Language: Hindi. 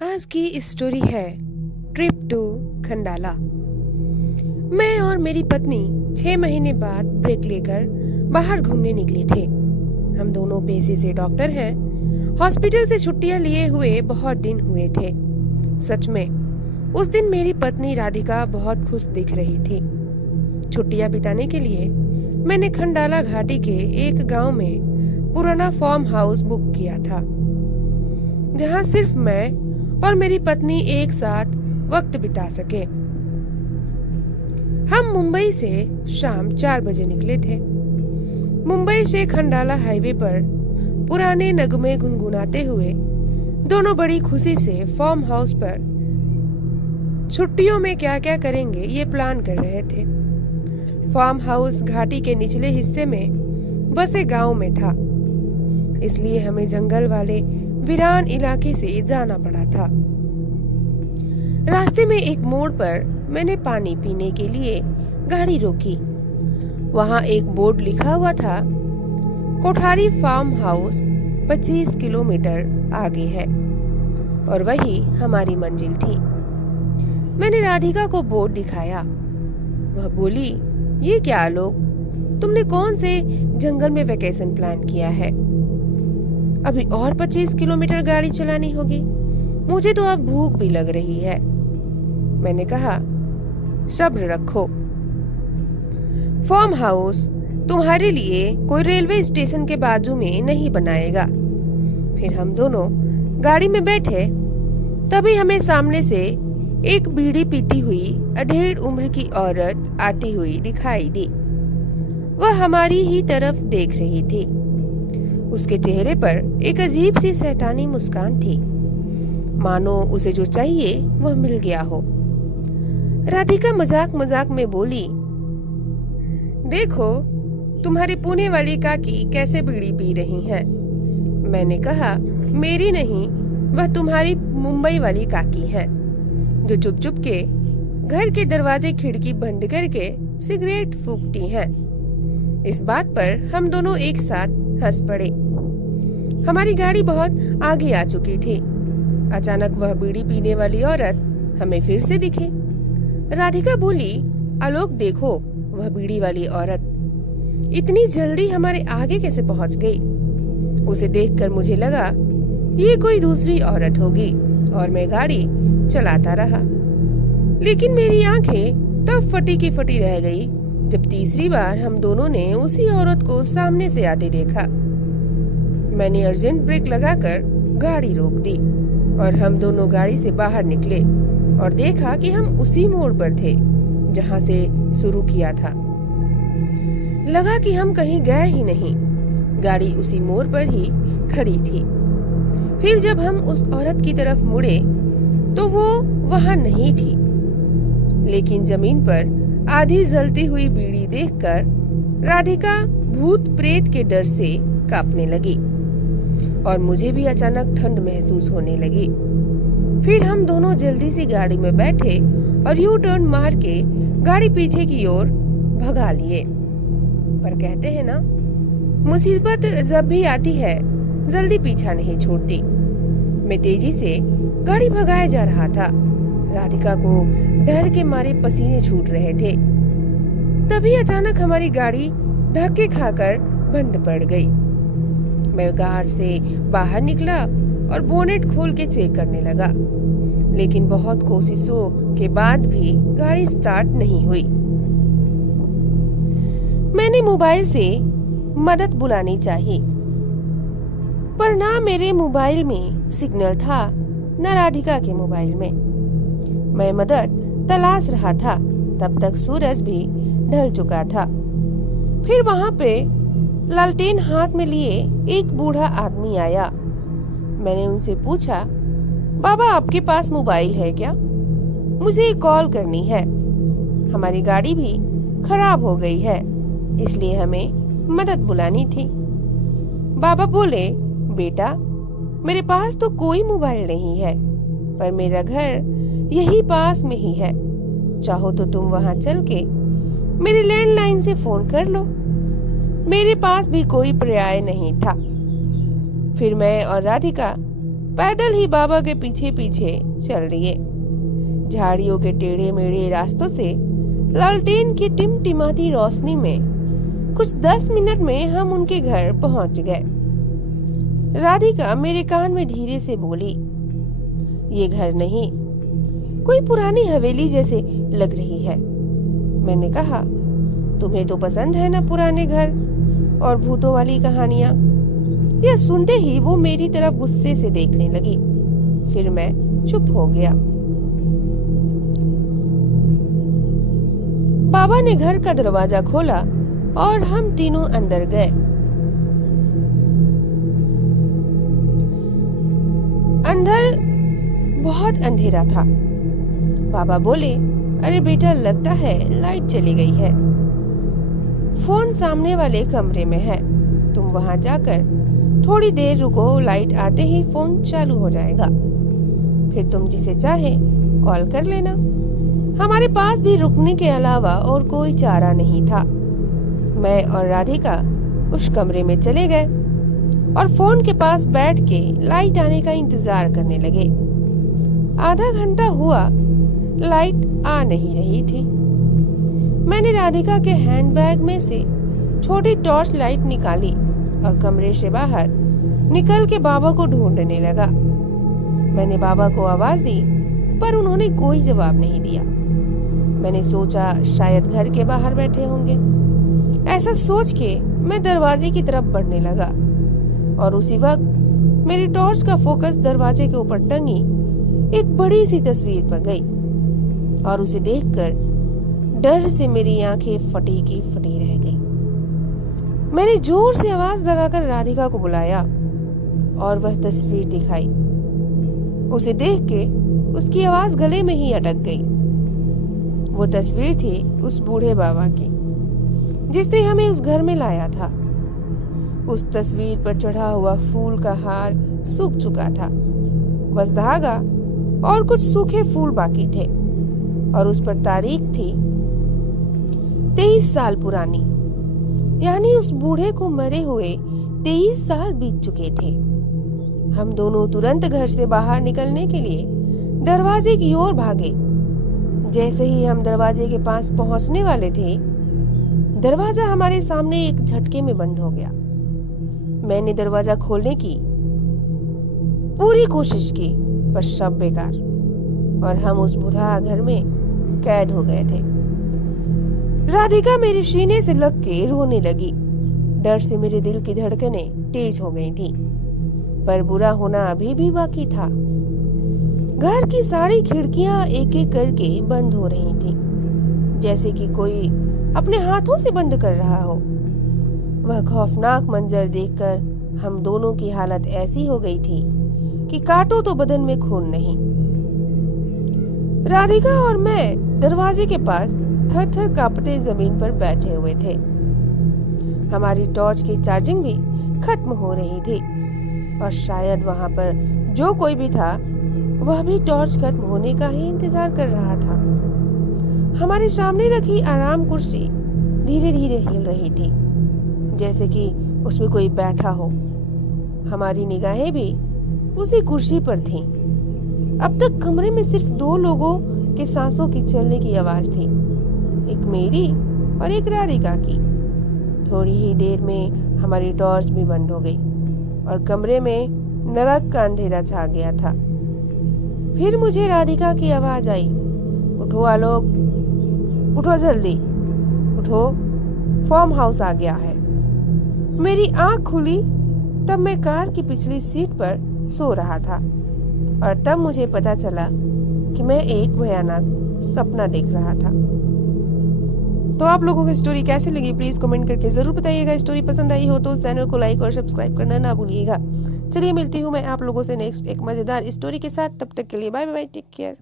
आज की स्टोरी है ट्रिप टू खंडाला। मैं और मेरी पत्नी 6 महीने बाद ब्रेक लेकर बाहर घूमने निकले थे। हम दोनों पेशे से डॉक्टर हैं। हॉस्पिटल से छुट्टियां लिए हुए बहुत दिन हुए थे। सच में उस दिन मेरी पत्नी राधिका बहुत खुश दिख रही थी। छुट्टियां बिताने के लिए मैंने खंडाला घाटी के एक गांव में पुराना फार्म हाउस बुक किया था, जहां सिर्फ मैं और मेरी पत्नी एक साथ वक्त बिता सके। हम मुंबई से शाम 4 बजे निकले थे। मुंबई से खंडाला हाईवे पर पुराने नगमे गुनगुनाते हुए दोनों बड़ी खुशी से फार्म हाउस पर छुट्टियों में क्या क्या करेंगे ये प्लान कर रहे थे। फार्म हाउस घाटी के निचले हिस्से में बसे गांव में था, इसलिए हमें जंगल वाले वीरान इलाके से जाना पड़ा था। रास्ते में एक मोड़ पर मैंने पानी पीने के लिए गाड़ी रोकी। वहां एक बोर्ड लिखा हुआ था, कोठारी फार्म हाउस 25 किलोमीटर आगे है, और वही हमारी मंजिल थी। मैंने राधिका को बोर्ड दिखाया। वह बोली, ये क्या लोग, तुमने कौन से जंगल में वेकेशन प्लान किया है? अभी और 25 किलोमीटर गाड़ी चलानी होगी। मुझे तो अब भूख भी लग रही है। मैंने कहा, सब्र रखो। फार्म हाउस तुम्हारे लिए कोई रेलवे स्टेशन के बाजू में नहीं बनाएगा। फिर हम दोनों गाड़ी में बैठे, तभी हमें सामने से एक बीड़ी पीती हुई अधेड़ उम्र की औरत आती हुई दिखाई दी। वह हमारी ही तरफ देख रही थी। उसके चेहरे पर एक अजीब सी शैतानी मुस्कान थी, मानो उसे जो चाहिए वह मिल गया हो। राधिका मजाक मजाक में बोली, देखो तुम्हारी पुणे वाली काकी कैसे बीड़ी पी रही हैं। मैंने कहा, मेरी नहीं, वह तुम्हारी मुंबई वाली काकी हैं, जो चुप चुप के घर के दरवाजे खिड़की बंद करके सिगरेट फूंकती हैं। इस बात पर हम दोनों एक साथ हंस पड़े। हमारी गाड़ी बहुत आगे आ चुकी थी। अचानक वह बीड़ी पीने वाली औरत हमें फिर से दिखी। राधिका बोली, आलोक देखो, वह बीड़ी वाली औरत इतनी जल्दी हमारे आगे कैसे पहुंच गई? उसे देखकर मुझे लगा ये कोई दूसरी औरत होगी, और मैं गाड़ी चलाता रहा। लेकिन मेरी आंखें तब फटी की फटी रह गई जब तीसरी बार हम दोनों ने उसी औरत को सामने से आते देखा। मैंने अर्जेंट ब्रेक लगाकर गाड़ी रोक दी और हम दोनों गाड़ी से बाहर निकले और देखा कि हम उसी मोड़ पर थे जहां से शुरू किया था। लगा कि हम कहीं गए ही नहीं, गाड़ी उसी मोड़ पर ही खड़ी थी। फिर जब हम उस औरत की तरफ मुड़े तो वो वहां नहीं थी, लेकिन जमीन पर आधी जलती हुई बीड़ी देखकर राधिका भूत प्रेत के डर से कांपने लगी और मुझे भी अचानक ठंड महसूस होने लगी। फिर हम दोनों जल्दी से गाड़ी में बैठे और यू टर्न मार के गाड़ी पीछे की ओर भगा लिए। पर कहते हैं ना, मुसीबत जब भी आती है जल्दी पीछा नहीं छोड़ती। मैं तेजी से गाड़ी भगाया जा रहा था। राधिका को डर के मारे पसीने छूट रहे थे। तभी अचानक हमारी गाड़ी धक्के खाकर बंद पड़ गई। मैं कार से बाहर निकला और बोनेट खोल के चेक करने लगा, लेकिन बहुत कोशिशों के बाद भी गाड़ी स्टार्ट नहीं हुई। मैंने मोबाइल से मदद बुलानी चाहिए, पर ना मेरे मोबाइल में सिग्नल था, न राधिका के मोबाइल में। मैं मदद तलाश रहा था, तब तक सूरज भी ढल चुका था। फिर वहां पे लालटेन हाथ में लिए एक बूढ़ा आदमी आया। मैंने उनसे पूछा, बाबा आपके पास मोबाइल है क्या? मुझे एक कॉल करनी है। हमारी गाड़ी भी खराब हो गई है, इसलिए हमें मदद बुलानी थी। बाबा बोले, बेटा मेरे पास तो कोई मोबाइल नहीं है, पर मेरा घर यही पास में ही है। चाहो तो तुम वहां चल के मेरे लैंडलाइन से फोन कर लो। मेरे पास भी कोई पर्याय नहीं था। फिर मैं और राधिका पैदल ही बाबा के पीछे पीछे चल दिए। झाड़ियों के टेढ़े मेढ़े रास्तों से लालटेन की टिमटिमाती रोशनी में कुछ 10 मिनट में हम उनके घर पहुंच गए। राधिका मेरे कान में धीरे से बोली, ये घर नहीं, कोई पुरानी हवेली जैसे लग रही है। मैंने कहा, तुम्हें तो पसंद है ना पुराने घर और भूतों वाली कहानियां। यह सुनते ही वो मेरी तरफ गुस्से से देखने लगी। फिर मैं चुप हो गया। बाबा ने घर का दरवाजा खोला और हम तीनों अंदर गए। अंदर बहुत अंधेरा था। बाबा बोले, अरे बेटा, लगता है लाइट चली गई है। फोन सामने वाले कमरे में है, तुम वहां जाकर थोड़ी देर रुको, लाइट आते ही फोन चालू हो जाएगा, फिर तुम जिसे चाहे कॉल कर लेना। हमारे पास भी रुकने के अलावा और कोई चारा नहीं था। मैं और राधिका उस कमरे में चले गए और फोन के पास बैठ के लाइट आने का इंतजार करने लगे। आधा घंटा हुआ, लाइट आ नहीं रही थी। मैंने राधिका के हैंडबैग में से छोटी टॉर्च लाइट निकाली और कमरे से बाहर निकल के बाबा को ढूंढने लगा। मैंने बाबा को आवाज दी, पर उन्होंने कोई जवाब नहीं दिया। मैंने सोचा शायद घर के बाहर बैठे होंगे। ऐसा सोच के मैं दरवाजे की तरफ बढ़ने लगा और उसी वक्त मेरी टॉर्च का फोकस दरवाजे के ऊपर टंगी एक बड़ी सी तस्वीर पर गई और उसे देखकर डर से मेरी आंखें फटी की फटी रह गई। मैंने जोर से आवाज लगाकर राधिका को बुलाया और वह तस्वीर दिखाई। उसे देख के उसकी आवाज गले में ही अटक गई। वो तस्वीर थी उस बूढ़े बाबा की जिसने हमें उस घर में लाया था। उस तस्वीर पर चढ़ा हुआ फूल का हार सूख चुका था, बस धागा और कुछ सूखे फूल बाकी थे और उस पर तारीख थी 23 साल पुरानी। यानी उस बूढ़े को मरे हुए 23 साल बीत चुके थे। हम दोनों तुरंत घर से बाहर निकलने के लिए दरवाजे की ओर भागे। जैसे ही हम दरवाजे के पास पहुंचने वाले थे, दरवाजा हमारे सामने एक झटके में बंद हो गया। मैंने दरवाजा खोलने की पूरी कोशिश की, पर सब बेकार और हम उस बुढ़ा घर में कैद हो गए थे। राधिका मेरे सीने से लग के रोने लगी। डर से मेरे दिल की धड़कनें तेज हो गई थी, पर बुरा होना अभी भी बाकी था। घर की सारी खिड़कियां एक एक करके बंद हो रही थी, जैसे कि कोई अपने हाथों से बंद कर रहा हो। वह खौफनाक मंजर देखकर हम दोनों की हालत ऐसी हो गई थी कि काटो तो बदन में खून नहीं। राधिका और मैं दरवाजे के पास थर थर कांपते जमीन पर बैठे हुए थे। हमारी टॉर्च की चार्जिंग भी खत्म हो रही थी और शायद वहां पर जो कोई भी था वह भी टॉर्च खत्म होने का ही इंतजार कर रहा था। हमारे सामने रखी आराम कुर्सी धीरे धीरे हिल रही थी, जैसे कि उसमें कोई बैठा हो। हमारी निगाहें भी उसी कुर्सी पर थीं। अब तक कमरे में सिर्फ 2 लोगों के सांसों की चलने की आवाज थी, एक मेरी और एक राधिका की। थोड़ी ही देर में हमारी टॉर्च भी बंद हो गई और कमरे में नरक का अंधेरा छा गया था। फिर मुझे राधिका की आवाज आई, उठो आलोक, उठो जल्दी, उठो, फार्म हाउस आ गया है। मेरी आंख खुली तब मैं कार की पिछली सीट पर सो रहा था और तब मुझे पता चला कि मैं एक भयानक सपना देख रहा था। तो आप लोगों को स्टोरी कैसी लगी प्लीज कमेंट करके जरूर बताइएगा। स्टोरी पसंद आई हो तो चैनल को लाइक और सब्सक्राइब करना ना भूलिएगा। चलिए मिलती हूँ मैं आप लोगों से नेक्स्ट एक मजेदार स्टोरी के साथ। तब तक के लिए बाय बाय, टेक केयर।